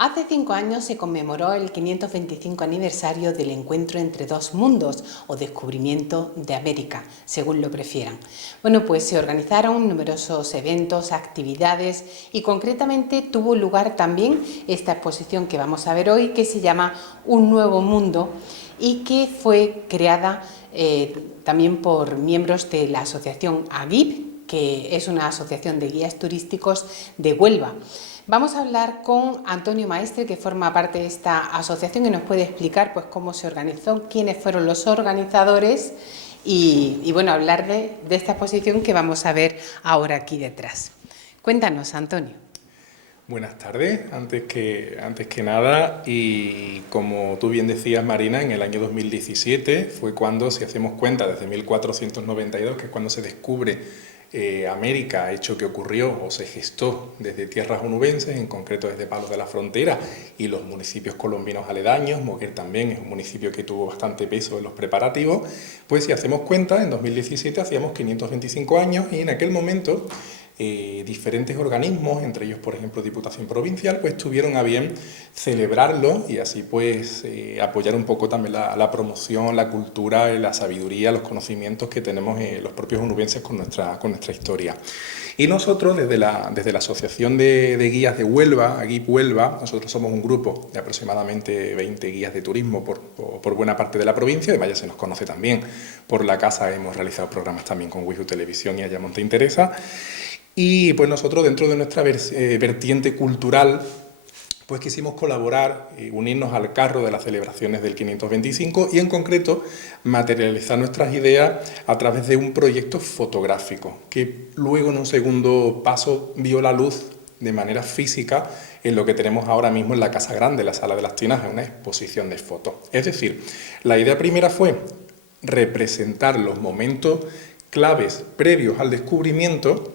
Hace 5 años se conmemoró el 525 aniversario del encuentro entre dos mundos o descubrimiento de América, según lo prefieran. Bueno, pues se organizaron numerosos eventos, actividades y concretamente tuvo lugar también esta exposición que vamos a ver hoy, que se llama Un Nuevo Mundo y que fue creada también por miembros de la asociación AGIP, que es una asociación de guías turísticos de Huelva. Vamos a hablar con Antonio Maestre, que forma parte de esta asociación y nos puede explicar pues, cómo se organizó, quiénes fueron los organizadores y bueno, hablar de esta exposición que vamos a ver ahora aquí detrás. Cuéntanos, Antonio. Buenas tardes, antes que nada, y como tú bien decías, Marina, en el año 2017 fue cuando, si hacemos cuenta, desde 1492, que es cuando se descubre América, hecho que ocurrió o se gestó desde tierras onubenses, en concreto desde Palos de la Frontera y los municipios colombinos aledaños. Moguer también es un municipio que tuvo bastante peso en los preparativos. Pues si hacemos cuenta, en 2017 hacíamos 525 años y en aquel momento diferentes organismos, entre ellos por ejemplo Diputación Provincial, pues tuvieron a bien celebrarlo y así pues apoyar un poco también la promoción, la cultura, la sabiduría, los conocimientos que tenemos los propios onubenses con nuestra historia. Y nosotros desde la Asociación de Guías de Huelva, AGIP Huelva, nosotros somos un grupo de aproximadamente 20 guías de turismo por buena parte de la provincia, además ya se nos conoce también por la casa, hemos realizado programas también con Wijo Televisión y Ayamonte Interesa. Y pues nosotros dentro de nuestra vertiente cultural pues quisimos colaborar, unirnos al carro de las celebraciones del 525 y en concreto materializar nuestras ideas a través de un proyecto fotográfico que luego en un segundo paso vio la luz de manera física en lo que tenemos ahora mismo en la Casa Grande, la Sala de las Tinajas, una exposición de fotos. Es decir, la idea primera fue representar los momentos claves previos al descubrimiento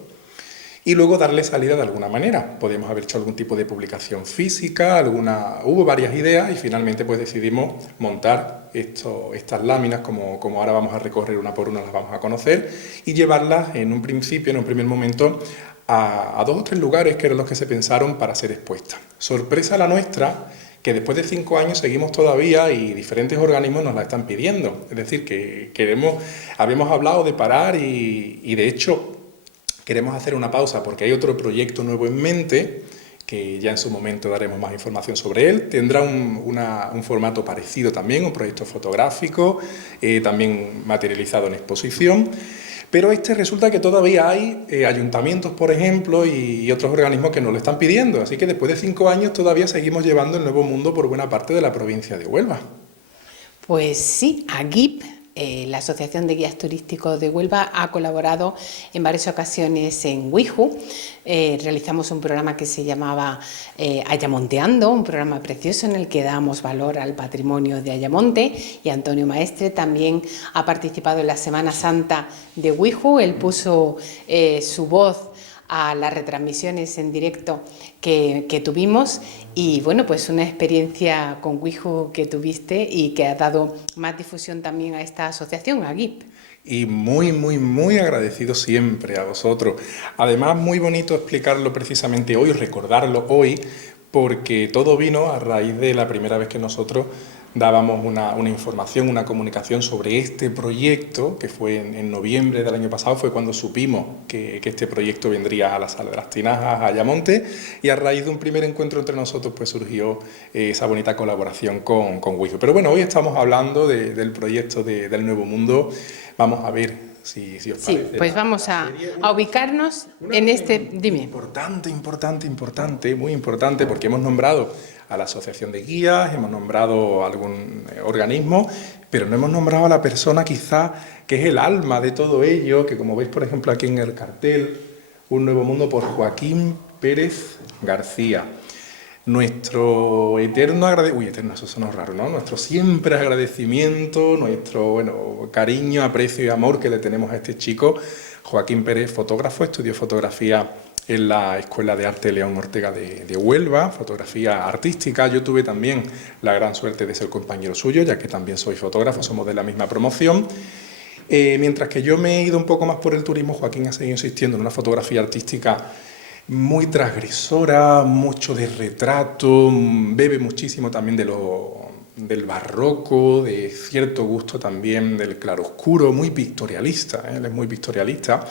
y luego darle salida de alguna manera. Podíamos haber hecho algún tipo de publicación física, hubo varias ideas y finalmente pues decidimos montar estas láminas, como ahora vamos a recorrer una por una, las vamos a conocer, y llevarlas en un principio, en un primer momento, a 2 o 3 lugares que eran los que se pensaron para ser expuestas. Sorpresa la nuestra, que después de 5 años seguimos todavía y diferentes organismos nos la están pidiendo. Es decir, que habíamos hablado de parar y de hecho queremos hacer una pausa porque hay otro proyecto nuevo en mente, que ya en su momento daremos más información sobre él. Tendrá un formato parecido también, un proyecto fotográfico, también materializado en exposición. Pero resulta que todavía hay ayuntamientos, por ejemplo, y otros organismos que nos lo están pidiendo. Así que después de 5 años todavía seguimos llevando el Nuevo Mundo por buena parte de la provincia de Huelva. Pues sí, AGIP, la Asociación de Guías Turísticos de Huelva, ha colaborado en varias ocasiones en WIJU. Realizamos un programa que se llamaba Ayamonteando, un programa precioso en el que damos valor al patrimonio de Ayamonte, y Antonio Maestre también ha participado en la Semana Santa de WIJU. Él puso su voz a las retransmisiones en directo que tuvimos y bueno, pues una experiencia con WIJU que tuviste y que ha dado más difusión también a esta asociación, a GIP. Y muy agradecido siempre a vosotros. Además, muy bonito explicarlo precisamente hoy, recordarlo hoy, porque todo vino a raíz de la primera vez que nosotros dábamos una información, una comunicación sobre este proyecto, que fue en noviembre del año pasado, fue cuando supimos que este proyecto vendría a la Sala de las Tinajas, a Ayamonte, y a raíz de un primer encuentro entre nosotros pues surgió esa bonita colaboración con WIJU. Pero bueno, hoy estamos hablando del proyecto del Nuevo Mundo. Vamos a ver si os parece. Sí, pues vamos a ubicarnos en este... Dime. Importante, muy importante, porque hemos nombrado a la Asociación de Guías, hemos nombrado a algún organismo, pero no hemos nombrado a la persona quizá que es el alma de todo ello, que como veis por ejemplo aquí en el cartel, Un Nuevo Mundo por Joaquín Pérez García. Nuestro eterno agradecimiento, eterno, eso suena raro, ¿no? Nuestro siempre agradecimiento, nuestro cariño, aprecio y amor que le tenemos a este chico. Joaquín Pérez, fotógrafo, estudió fotografía en la Escuela de Arte León Ortega de Huelva, fotografía artística. Yo tuve también la gran suerte de ser compañero suyo, ya que también soy fotógrafo, somos de la misma promoción. Mientras que yo me he ido un poco más por el turismo, Joaquín ha seguido insistiendo en una fotografía artística muy transgresora, mucho de retrato, bebe muchísimo también del barroco, de cierto gusto también del claroscuro, muy pictorialista, él es muy pictorialista.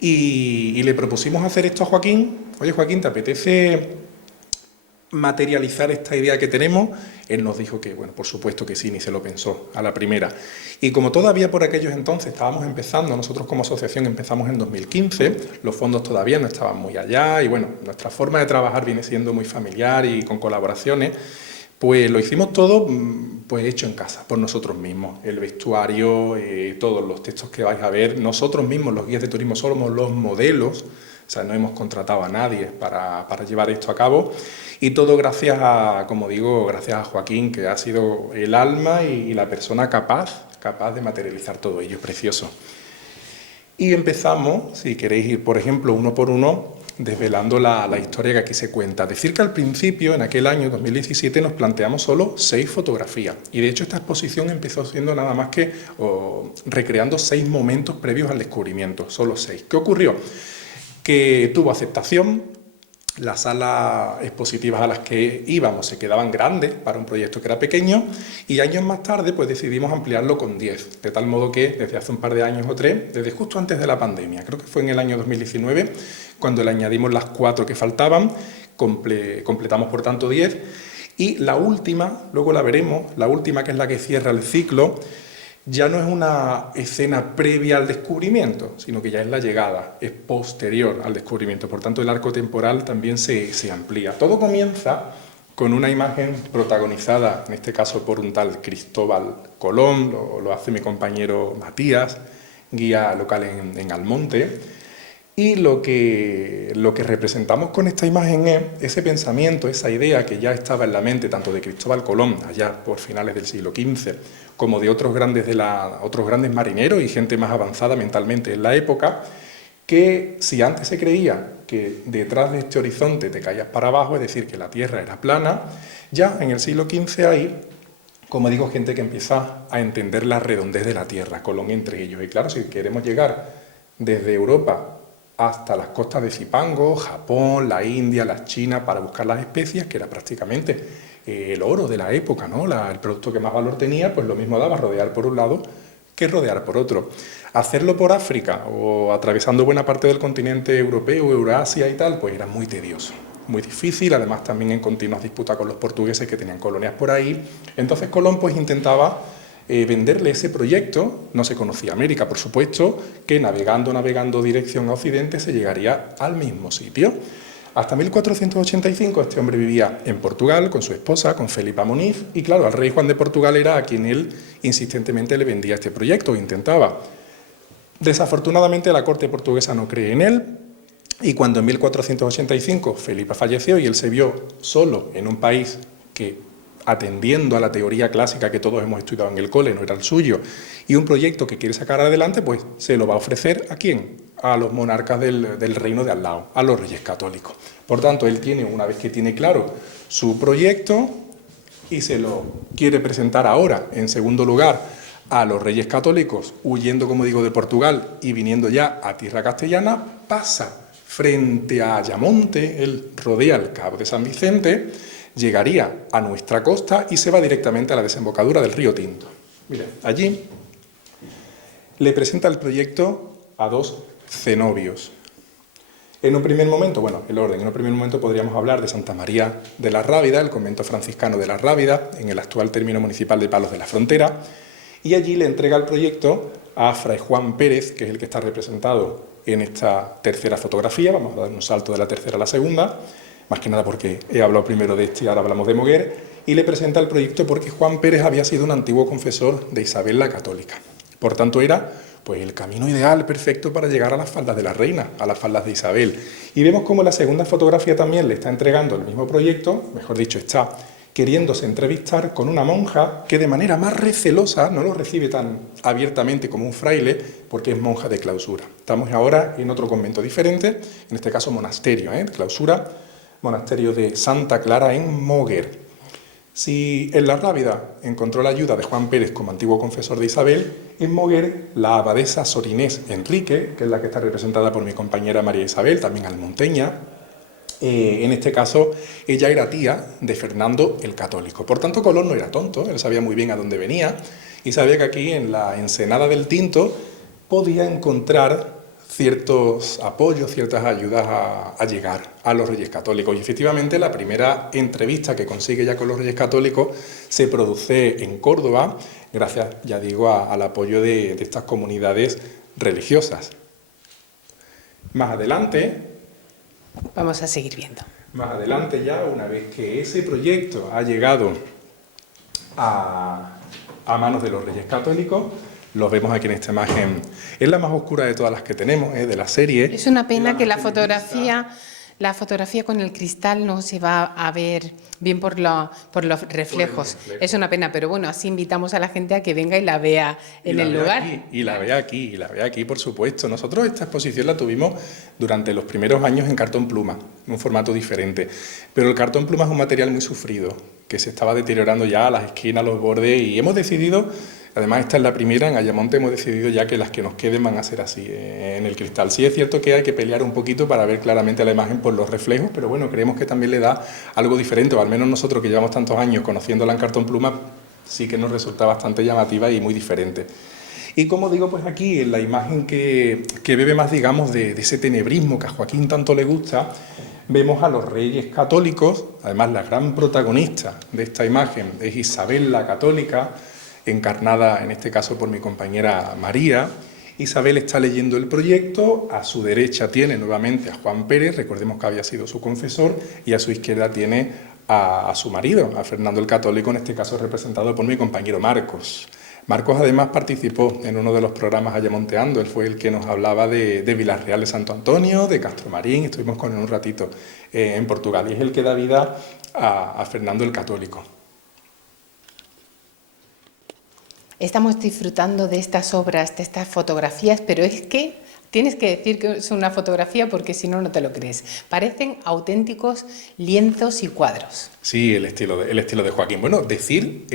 Y le propusimos hacer esto a Joaquín. Oye, Joaquín, ¿te apetece materializar esta idea que tenemos? Él nos dijo que, bueno, por supuesto que sí, ni se lo pensó a la primera. Y como todavía por aquellos entonces estábamos empezando, nosotros como asociación empezamos en 2015, los fondos todavía no estaban muy allá y bueno, nuestra forma de trabajar viene siendo muy familiar y con colaboraciones, pues lo hicimos todo pues hecho en casa, por nosotros mismos. El vestuario, todos los textos que vais a ver, nosotros mismos, los guías de turismo, somos los modelos, o sea, no hemos contratado a nadie para llevar esto a cabo. Y todo gracias a, como digo, gracias a Joaquín, que ha sido el alma y la persona capaz de materializar todo ello, es precioso. Y empezamos, si queréis ir, por ejemplo, uno por uno, desvelando la historia que aquí se cuenta. Decir que al principio, en aquel año 2017, nos planteamos solo 6 fotografías. Y de hecho esta exposición empezó siendo nada más que recreando 6 momentos previos al descubrimiento, solo 6. ¿Qué ocurrió? Que tuvo aceptación, las salas expositivas a las que íbamos se quedaban grandes para un proyecto que era pequeño y años más tarde pues decidimos ampliarlo con 10, de tal modo que desde hace un par de años o 3, desde justo antes de la pandemia, creo que fue en el año 2019, cuando le añadimos las 4 que faltaban, completamos por tanto 10 y la última, luego la veremos, la última que es la que cierra el ciclo, ya no es una escena previa al descubrimiento, sino que ya es la llegada, es posterior al descubrimiento. Por tanto, el arco temporal también se amplía. Todo comienza con una imagen protagonizada, en este caso por un tal Cristóbal Colón, lo hace mi compañero Matías, guía local en Almonte, y lo que representamos con esta imagen es ese pensamiento, esa idea que ya estaba en la mente tanto de Cristóbal Colón, allá por finales del siglo XV, como de otros grandes marineros y gente más avanzada mentalmente en la época, que si antes se creía que detrás de este horizonte te caías para abajo, es decir, que la Tierra era plana, ya en el siglo XV hay, como digo, gente que empieza a entender la redondez de la Tierra, Colón entre ellos. Y claro, si queremos llegar desde Europa hasta las costas de Zipango, Japón, la India, la China, para buscar las especias, que era prácticamente el oro de la época, ¿no? El producto que más valor tenía, pues lo mismo daba rodear por un lado que rodear por otro. Hacerlo por África o atravesando buena parte del continente europeo, Eurasia y tal, pues era muy tedioso, muy difícil, además también en continuas disputas con los portugueses que tenían colonias por ahí. Entonces Colón pues intentaba venderle ese proyecto, no se conocía América, por supuesto, que navegando dirección a Occidente se llegaría al mismo sitio. Hasta 1485 este hombre vivía en Portugal con su esposa, con Felipa Moniz, y claro, al rey Juan de Portugal era a quien él insistentemente le vendía este proyecto, intentaba. Desafortunadamente la corte portuguesa no cree en él, y cuando en 1485 Felipa falleció y él se vio solo en un país que, atendiendo a la teoría clásica que todos hemos estudiado en el cole, no era el suyo, y un proyecto que quiere sacar adelante, pues se lo va a ofrecer ¿a quién? A los monarcas del reino de al lado, a los reyes católicos. Por tanto, él tiene, una vez que tiene claro su proyecto y se lo quiere presentar ahora, en segundo lugar, a los reyes católicos, huyendo, como digo, de Portugal y viniendo ya a tierra castellana, pasa frente a Ayamonte, él rodea el Cabo de San Vicente, llegaría a nuestra costa y se va directamente a la desembocadura del río Tinto. Mira, allí le presenta el proyecto a 2 cenobios. En un primer momento, bueno, el orden, en un primer momento podríamos hablar de Santa María de la Rábida, el convento franciscano de la Rábida, en el actual término municipal de Palos de la Frontera, y allí le entrega el proyecto a Fray Juan Pérez, que es el que está representado en esta tercera fotografía. Vamos a dar un salto de la tercera a la segunda, más que nada porque he hablado primero de este y ahora hablamos de Moguer, y le presenta el proyecto porque Juan Pérez había sido un antiguo confesor de Isabel la Católica. Por tanto, era pues el camino ideal, perfecto para llegar a las faldas de la reina, a las faldas de Isabel. Y vemos cómo la segunda fotografía también le está entregando el mismo proyecto, mejor dicho, está queriéndose entrevistar con una monja que de manera más recelosa no lo recibe tan abiertamente como un fraile, porque es monja de clausura. Estamos ahora en otro convento diferente, en este caso monasterio, clausura, monasterio de Santa Clara en Moguer. Si en la Rábida encontró la ayuda de Juan Pérez como antiguo confesor de Isabel, en Moguer la abadesa Sor Inés Enrique, que es la que está representada por mi compañera María Isabel, también almonteña, En este caso, ella era tía de Fernando el Católico. Por tanto, Colón no era tonto, él sabía muy bien a dónde venía y sabía que aquí, en la Ensenada del Tinto, podía encontrar ciertos apoyos, ciertas ayudas a llegar a los Reyes Católicos. Y efectivamente, la primera entrevista que consigue ya con los Reyes Católicos se produce en Córdoba, gracias, ya digo, al apoyo de estas comunidades religiosas. Más adelante... Vamos a seguir viendo. Más adelante ya, una vez que ese proyecto ha llegado a manos de los Reyes Católicos, los vemos aquí en esta imagen. Es la más oscura de todas las que tenemos, de la serie. Es una pena que la fotografía con el cristal no se va a ver bien por los reflejos. Es una pena, pero bueno, así invitamos a la gente a que venga y la vea en el lugar. Y la vea aquí, por supuesto. Nosotros esta exposición la tuvimos durante los primeros años en cartón pluma, en un formato diferente. Pero el cartón pluma es un material muy sufrido, que se estaba deteriorando ya a las esquinas, a los bordes, y hemos decidido... Además, esta es la primera, en Ayamonte hemos decidido ya que las que nos queden van a ser así, en el cristal. Sí es cierto que hay que pelear un poquito para ver claramente la imagen por los reflejos, pero bueno, creemos que también le da algo diferente, o al menos nosotros que llevamos tantos años conociéndola en cartón pluma, sí que nos resulta bastante llamativa y muy diferente. Y como digo, pues aquí en la imagen que bebe más, digamos, de ese tenebrismo que a Joaquín tanto le gusta, vemos a los Reyes Católicos. Además, la gran protagonista de esta imagen es Isabel la Católica, encarnada en este caso por mi compañera María. Isabel está leyendo el proyecto, a su derecha tiene nuevamente a Juan Pérez, recordemos que había sido su confesor, y a su izquierda tiene a su marido, a Fernando el Católico, en este caso representado por mi compañero Marcos. Marcos además participó en uno de los programas Ayamonteando, él fue el que nos hablaba de Vilarreal de Santo Antonio, de Castromarín, estuvimos con él un ratito en Portugal, y es el que da vida a Fernando el Católico. Estamos disfrutando de estas obras, de estas fotografías, pero es que tienes que decir que es una fotografía porque si no, no te lo crees. Parecen auténticos lienzos y cuadros. Sí, el estilo de Joaquín. Bueno, decir,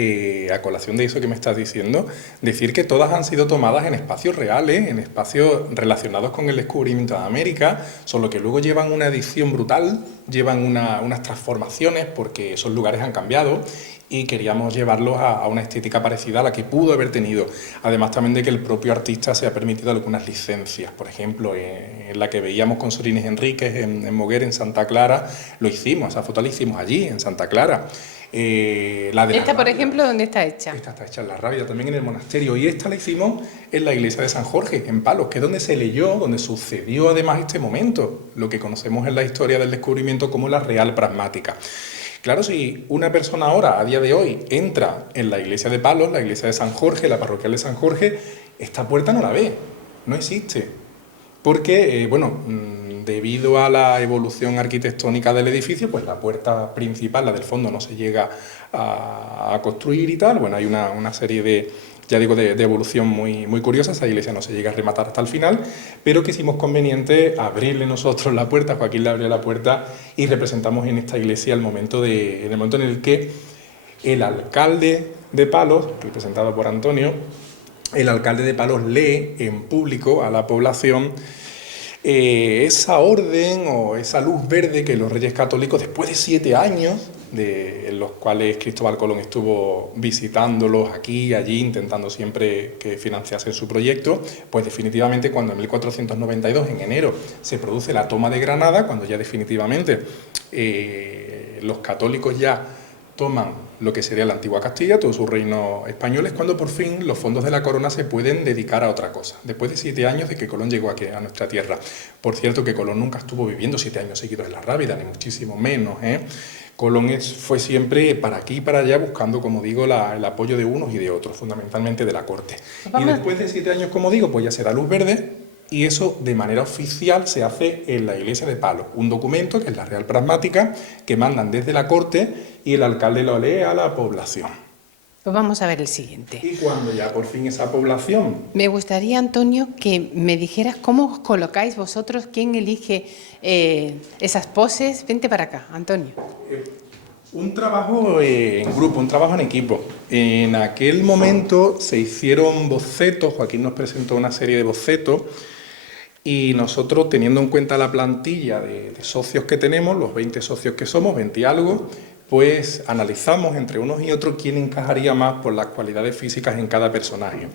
a colación de eso que me estás diciendo, decir que todas han sido tomadas en espacios reales, en espacios relacionados con el descubrimiento de América, solo que luego llevan una edición brutal, llevan unas transformaciones porque esos lugares han cambiado y queríamos llevarlos a una estética parecida a la que pudo haber tenido. Además también de que el propio artista se ha permitido algunas licencias. Por ejemplo, en la que veíamos con Sorines Enríquez en Moguer, en Santa Clara, lo hicimos, esa foto la hicimos allí, en Santa Clara. Esta, por ejemplo, ¿dónde está hecha? Esta está hecha en La Rábida, también en el monasterio. Y esta la hicimos en la iglesia de San Jorge, en Palos, que es donde se leyó, donde sucedió además este momento, lo que conocemos en la historia del descubrimiento como la Real Pragmática. Claro, si una persona ahora, a día de hoy, entra en la iglesia de Palos, la iglesia de San Jorge, la parroquial de San Jorge, esta puerta no la ve, no existe. Porque, debido a la evolución arquitectónica del edificio, pues la puerta principal, la del fondo, no se llega a construir y tal. Bueno, hay una serie de evolución muy curiosa. Esa iglesia no se llega a rematar hasta el final, pero quisimos conveniente abrirle nosotros la puerta. Joaquín le abrió la puerta y representamos en esta iglesia en el momento en el que el alcalde de Palos, representado por Antonio, el alcalde de Palos lee en público a la población esa orden o esa luz verde que los Reyes Católicos, después de 7 años, en los cuales Cristóbal Colón estuvo visitándolos aquí y allí, intentando siempre que financiasen su proyecto, pues definitivamente cuando en 1492, en enero, se produce la toma de Granada, cuando ya definitivamente los católicos ya toman lo que sería la antigua Castilla, todo su reino español, es cuando por fin los fondos de la corona se pueden dedicar a otra cosa, después de 7 años de que Colón llegó aquí a nuestra tierra. Por cierto, que Colón nunca estuvo viviendo 7 años seguidos en La Rábida, ni muchísimo menos, Colón fue siempre para aquí y para allá buscando, como digo, el apoyo de unos y de otros, fundamentalmente de la corte. Y después de 7 años, como digo, pues ya se da luz verde, y eso de manera oficial se hace en la iglesia de Palos, un documento que es la Real Pragmática, que mandan desde la corte y el alcalde lo lee a la población. Pues vamos a ver el siguiente. Y cuando ya por fin esa población... Me gustaría, Antonio, que me dijeras cómo os colocáis vosotros, quién elige esas poses. Vente para acá, Antonio. Un trabajo en grupo, un trabajo en equipo. En aquel momento se hicieron bocetos, Joaquín nos presentó una serie de bocetos, Y nosotros, teniendo en cuenta la plantilla de socios que tenemos, los 20 socios que somos, 20 y algo, pues analizamos entre unos y otros quién encajaría más por las cualidades físicas en cada personaje.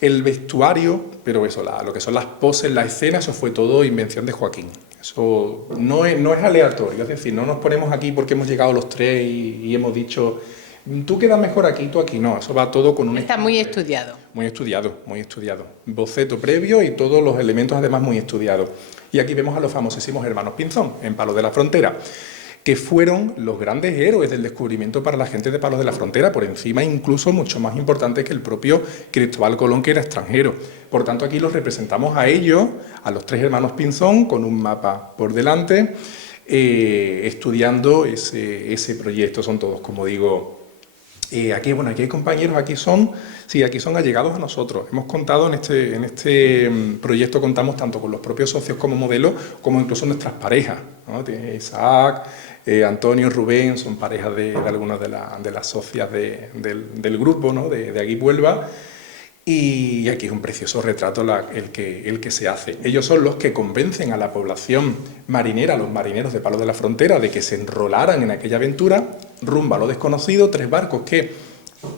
El vestuario, pero eso, lo que son las poses, la escena, eso fue todo invención de Joaquín. Eso no es aleatorio, es decir, no nos ponemos aquí porque hemos llegado los tres y hemos dicho, tú quedas mejor aquí, tú aquí, no, eso va todo con un... Está muy estudiado. Muy estudiado, muy estudiado. Boceto previo y todos los elementos además muy estudiados. Y aquí vemos a los famosísimos hermanos Pinzón, en Palos de la Frontera, que fueron los grandes héroes del descubrimiento para la gente de Palos de la Frontera, por encima incluso mucho más importante que el propio Cristóbal Colón, que era extranjero. Por tanto, aquí los representamos a ellos, a los tres hermanos Pinzón, con un mapa por delante, estudiando ese proyecto. Son todos, como digo, aquí hay compañeros, aquí son allegados a nosotros. Hemos contado en este proyecto, contamos tanto con los propios socios como modelos, como incluso nuestras parejas, ¿no? Isaac, Antonio, Rubén, son parejas de algunas de las socias del grupo, ¿no? de Aquí Huelva. Y aquí es un precioso retrato el que se hace. Ellos son los que convencen a la población marinera, a los marineros de Palos de la Frontera, de que se enrolaran en aquella aventura, rumbo a lo desconocido, tres barcos que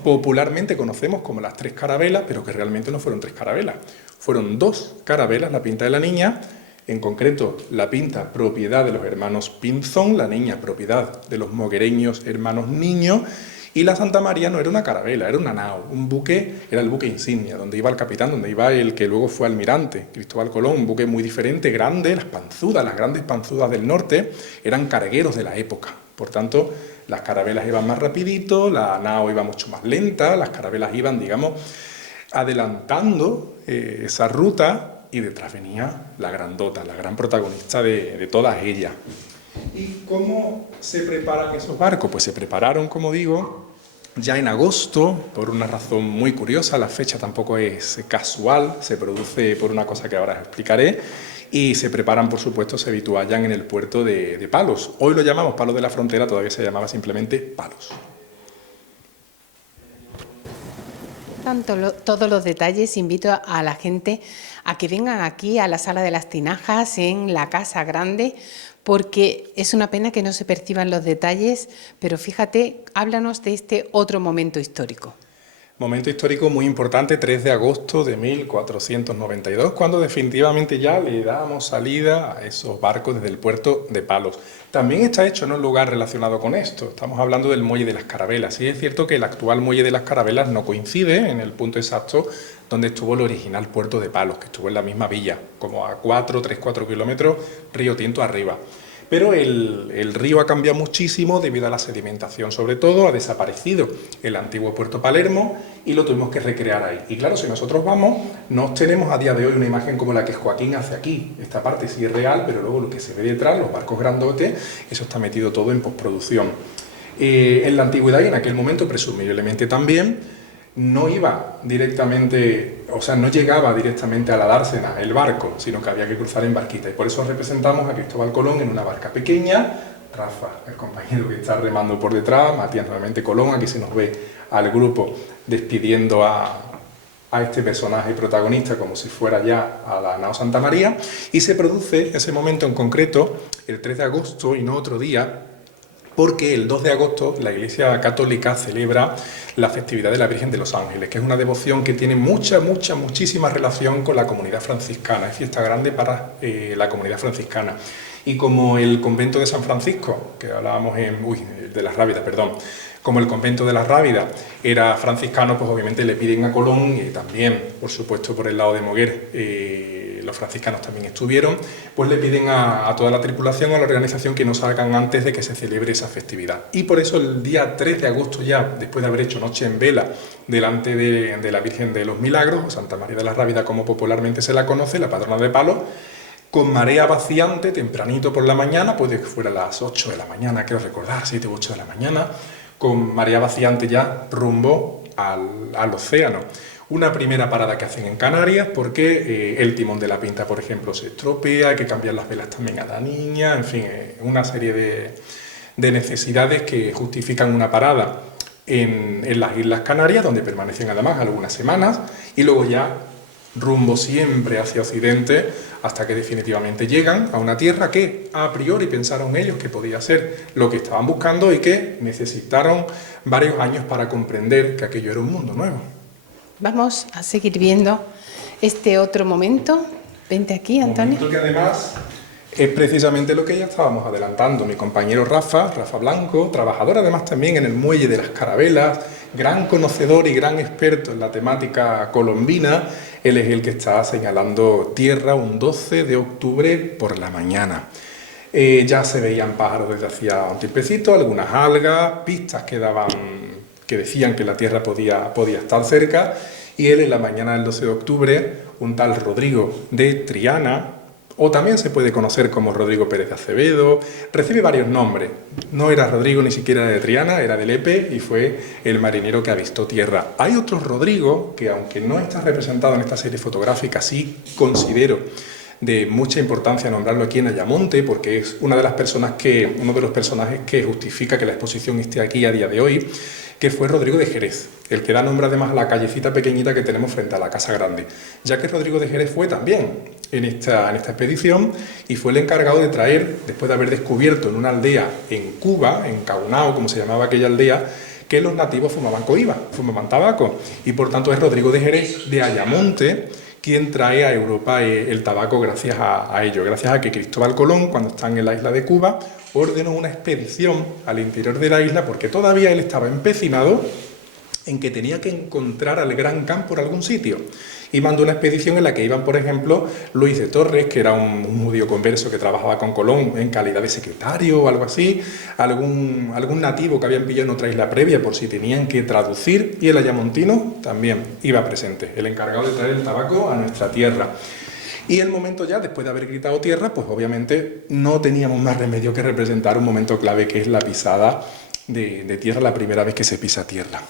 popularmente conocemos como las tres carabelas, pero que realmente no fueron tres carabelas. Fueron dos carabelas, la Pinta de la Niña, en concreto la Pinta propiedad de los hermanos Pinzón, la Niña propiedad de los moguereños hermanos Niño, y la Santa María no era una carabela, era una nao, un buque, era el buque insignia, donde iba el capitán, donde iba el que luego fue almirante, Cristóbal Colón, un buque muy diferente, grande, las grandes panzudas del norte, eran cargueros de la época. Por tanto, las carabelas iban más rapidito, la nao iba mucho más lenta, las carabelas iban, digamos, adelantando esa ruta, y detrás venía la grandota, la gran protagonista de todas ellas. ¿Y cómo se preparan esos barcos? Pues se prepararon, como digo, ya en agosto, por una razón muy curiosa, la fecha tampoco es casual, se produce por una cosa que ahora os explicaré, y se preparan, por supuesto, se habituallan en el puerto de Palos. Hoy lo llamamos Palos de la Frontera, todavía se llamaba simplemente Palos. Todos los detalles, invito a la gente a que vengan aquí a la Sala de las Tinajas, en la Casa Grande, porque es una pena que no se perciban los detalles, pero fíjate, háblanos de este otro momento histórico. Momento histórico muy importante, 3 de agosto de 1492, cuando definitivamente ya le damos salida a esos barcos desde el puerto de Palos. También está hecho en un lugar relacionado con esto, estamos hablando del Muelle de las Carabelas. Y es cierto que el actual Muelle de las Carabelas no coincide en el punto exacto donde estuvo el original puerto de Palos, que estuvo en la misma villa, como a 3-4 kilómetros, Río Tinto arriba. Pero el río ha cambiado muchísimo debido a la sedimentación, sobre todo ha desaparecido el antiguo puerto Palermo y lo tuvimos que recrear ahí. Y claro, si nosotros vamos, no obtenemos a día de hoy una imagen como la que Joaquín hace aquí. Esta parte sí es real, pero luego lo que se ve detrás, los barcos grandotes, eso está metido todo en postproducción. En la antigüedad y en aquel momento, presumiblemente también, no iba directamente, o sea, no llegaba directamente a la dársena el barco, sino que había que cruzar en barquita. Y por eso representamos a Cristóbal Colón en una barca pequeña, Rafa, el compañero que está remando por detrás, Matías nuevamente Colón, aquí se nos ve al grupo despidiendo a este personaje protagonista como si fuera ya a la nao Santa María, y se produce ese momento en concreto el 3 de agosto y no otro día, porque el 2 de agosto la Iglesia Católica celebra la festividad de la Virgen de los Ángeles, que es una devoción que tiene muchísima relación con la comunidad franciscana, es fiesta grande para la comunidad franciscana. Y como el convento de San Francisco, que hablábamos de las Rábidas, perdón, como el convento de las Rábidas era franciscano, pues obviamente le piden a Colón, y también, por supuesto, por el lado de Moguer, los franciscanos también estuvieron, pues le piden a toda la tripulación, a la organización, que no salgan antes de que se celebre esa festividad. Y por eso el día 3 de agosto ya, después de haber hecho noche en vela delante de la Virgen de los Milagros, o Santa María de la Rábida como popularmente se la conoce, la patrona de Palos, con marea vaciante, tempranito por la mañana, puede que fuera a las 8 de la mañana, quiero recordar, 7 u 8 de la mañana, con marea vaciante ya rumbo al océano. Una primera parada que hacen en Canarias porque el timón de la Pinta, por ejemplo, se estropea, hay que cambiar las velas también a la Niña, en fin, una serie de necesidades que justifican una parada en las Islas Canarias, donde permanecen además algunas semanas, y luego ya rumbo siempre hacia Occidente, hasta que definitivamente llegan a una tierra que a priori pensaron ellos que podía ser lo que estaban buscando y que necesitaron varios años para comprender que aquello era un mundo nuevo. Vamos a seguir viendo este otro momento. Vente aquí, Antonio. Un momento que además es precisamente lo que ya estábamos adelantando. Mi compañero Rafa Blanco, trabajador además también en el muelle de las Carabelas, gran conocedor y gran experto en la temática colombina, él es el que está señalando tierra un 12 de octubre por la mañana. Ya se veían pájaros desde hacía un tiempecito, algunas algas, pistas que decían que la tierra podía estar cerca, y él en la mañana del 12 de octubre, un tal Rodrigo de Triana, o también se puede conocer como Rodrigo Pérez de Acevedo, recibe varios nombres. No era Rodrigo ni siquiera de Triana, era de Lepe y fue el marinero que avistó tierra. Hay otro Rodrigo que, aunque no está representado en esta serie fotográfica, sí considero de mucha importancia nombrarlo aquí en Ayamonte, porque es uno de los personajes que justifica que la exposición esté aquí a día de hoy, que fue Rodrigo de Jerez, el que da nombre además a la callecita pequeñita que tenemos frente a la Casa Grande, ya que Rodrigo de Jerez fue también en esta expedición y fue el encargado de traer, después de haber descubierto en una aldea en Cuba, en Caunao, como se llamaba aquella aldea, que los nativos fumaban coiba, fumaban tabaco, y por tanto es Rodrigo de Jerez de Ayamonte quien trae a Europa el tabaco gracias a ello, gracias a que Cristóbal Colón, cuando está en la isla de Cuba, ordenó una expedición al interior de la isla porque todavía él estaba empecinado en que tenía que encontrar al Gran Khan por algún sitio. Y mandó una expedición en la que iban, por ejemplo, Luis de Torres, que era un judío converso que trabajaba con Colón en calidad de secretario o algo así, algún nativo que habían pillado en otra isla previa por si tenían que traducir, y el ayamontino también iba presente, el encargado de traer el tabaco a nuestra tierra. Y el momento ya, después de haber gritado tierra, pues obviamente no teníamos más remedio que representar un momento clave, que es la pisada de tierra, la primera vez que se pisa tierra.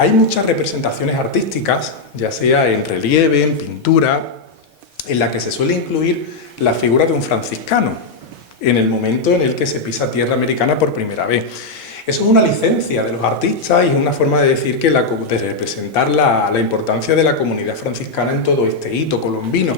Hay muchas representaciones artísticas, ya sea en relieve, en pintura, en la que se suele incluir la figura de un franciscano en el momento en el que se pisa tierra americana por primera vez. Eso es una licencia de los artistas y es una forma de decir de representar la importancia de la comunidad franciscana en todo este hito colombino.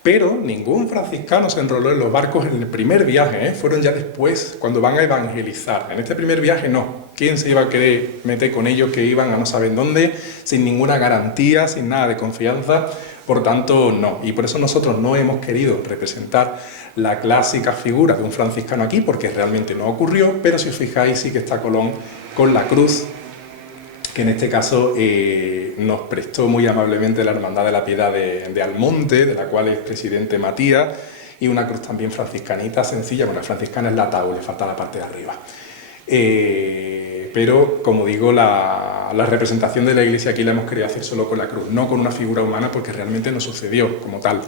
Pero ningún franciscano se enroló en los barcos en el primer viaje, fueron ya después, cuando van a evangelizar. En este primer viaje no. ¿Quién se iba a querer meter con ellos que iban a no saber dónde, sin ninguna garantía, sin nada de confianza? Por tanto, no. Y por eso nosotros no hemos querido representar la clásica figura de un franciscano aquí, porque realmente no ocurrió, pero si os fijáis sí que está Colón con la cruz, que en este caso nos prestó muy amablemente la Hermandad de la Piedad de Almonte, de la cual es presidente Matías, y una cruz también franciscanita, sencilla. Bueno, la franciscana es la ataúd, le falta la parte de arriba. Pero, como digo, la representación de la Iglesia aquí la hemos querido hacer solo con la cruz, no con una figura humana, porque realmente no sucedió como tal.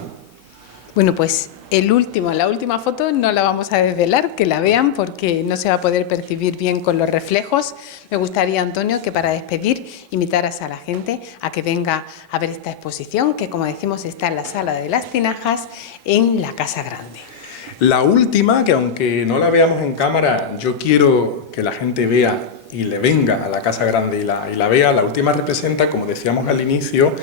Bueno, pues la última foto no la vamos a desvelar, que la vean porque no se va a poder percibir bien con los reflejos. Me gustaría, Antonio, que para despedir invitaras a la gente a que venga a ver esta exposición, que como decimos está en la Sala de las Tinajas en la Casa Grande. La última, que aunque no la veamos en cámara, yo quiero que la gente vea y le venga a la Casa Grande y la vea. La última representa, como decíamos al inicio,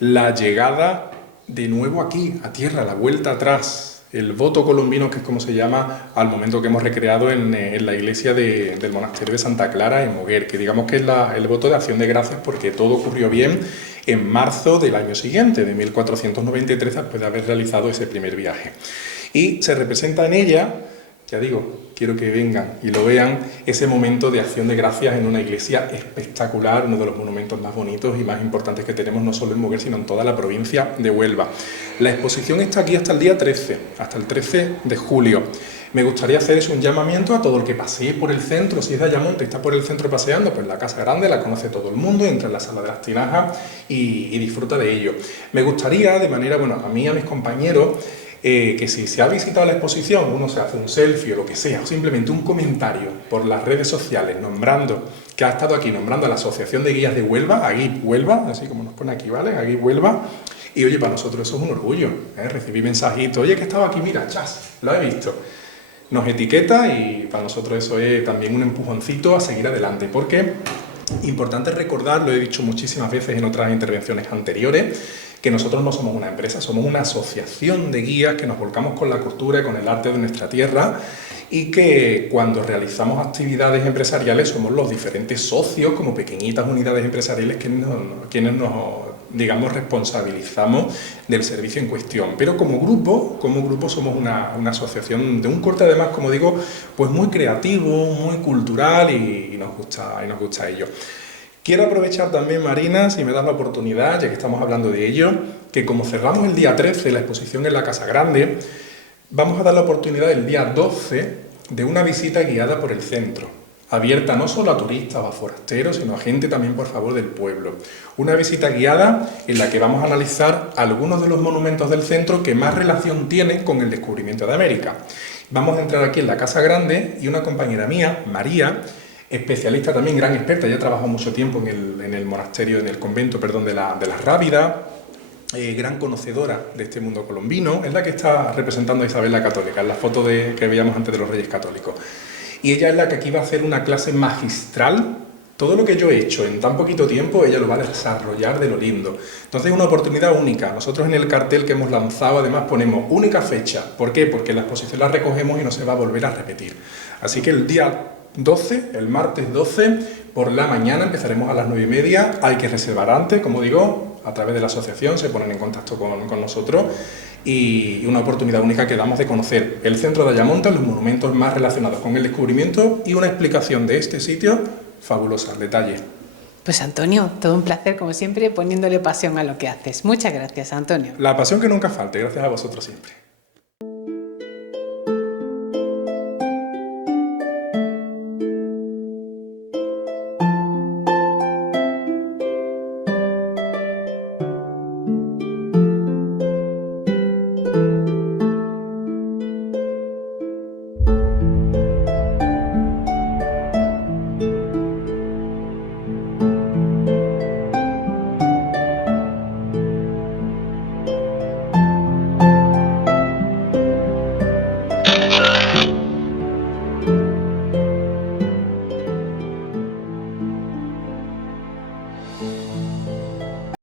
la llegada de nuevo aquí, a tierra, la vuelta atrás, el voto colombino, que es como se llama al momento que hemos recreado en la iglesia del monasterio de Santa Clara en Moguer, que digamos que es el voto de acción de gracias porque todo ocurrió bien en marzo del año siguiente, de 1493, después de haber realizado ese primer viaje. Y se representa en ella, ya digo, quiero que vengan y lo vean, ese momento de acción de gracias en una iglesia espectacular, uno de los monumentos más bonitos y más importantes que tenemos no solo en Moguer, sino en toda la provincia de Huelva. La exposición está aquí hasta el día 13, hasta el 13 de julio. Me gustaría hacer un llamamiento a todo el que pasee por el centro. Si es de Ayamonte y está por el centro paseando, pues la Casa Grande la conoce todo el mundo, entra en la Sala de las Tinajas y disfruta de ello. Me gustaría, de manera, a mí y a mis compañeros, que si se ha visitado la exposición, uno se hace un selfie o lo que sea, o simplemente un comentario por las redes sociales que ha estado aquí nombrando a la Asociación de Guías de Huelva, AGUIP Huelva, así como nos pone aquí, ¿vale? AGUIP Huelva. Y oye, para nosotros eso es un orgullo, recibí mensajitos, oye, que estaba aquí, mira, chas, lo he visto. Nos etiqueta y para nosotros eso es también un empujoncito a seguir adelante, porque importante recordar, lo he dicho muchísimas veces en otras intervenciones anteriores, que nosotros no somos una empresa, somos una asociación de guías que nos volcamos con la cultura y con el arte de nuestra tierra, y que cuando realizamos actividades empresariales somos los diferentes socios, como pequeñitas unidades empresariales, quienes nos, digamos, responsabilizamos del servicio en cuestión. Pero como grupo somos una asociación de un corte, además, como digo, pues muy creativo, muy cultural, y nos gusta ello. Quiero aprovechar también, Marina, si me das la oportunidad, ya que estamos hablando de ello, que como cerramos el día 13 la exposición en la Casa Grande, vamos a dar la oportunidad el día 12 de una visita guiada por el centro, abierta no solo a turistas o a forasteros, sino a gente también, por favor, del pueblo. Una visita guiada en la que vamos a analizar algunos de los monumentos del centro que más relación tienen con el descubrimiento de América. Vamos a entrar aquí en la Casa Grande y una compañera mía, María, especialista también, gran experta, ya trabajó mucho tiempo en el monasterio, en el convento, perdón, de la Rábida, gran conocedora de este mundo colombino, es la que está representando a Isabel la Católica, en la foto que veíamos antes de los Reyes Católicos. Y ella es la que aquí va a hacer una clase magistral. Todo lo que yo he hecho en tan poquito tiempo, ella lo va a desarrollar de lo lindo. Entonces es una oportunidad única. Nosotros en el cartel que hemos lanzado además ponemos única fecha. ¿Por qué? Porque la exposición la recogemos y no se va a volver a repetir. Así que el día 12, el martes 12, por la mañana, empezaremos a las 9:30. Hay que reservar antes, como digo, a través de la asociación, se ponen en contacto con nosotros, y una oportunidad única que damos de conocer el centro de Ayamonte, los monumentos más relacionados con el descubrimiento, y una explicación de este sitio fabulosa, al detalle. Pues Antonio, todo un placer como siempre, poniéndole pasión a lo que haces. Muchas gracias, Antonio. La pasión que nunca falte, gracias a vosotros siempre.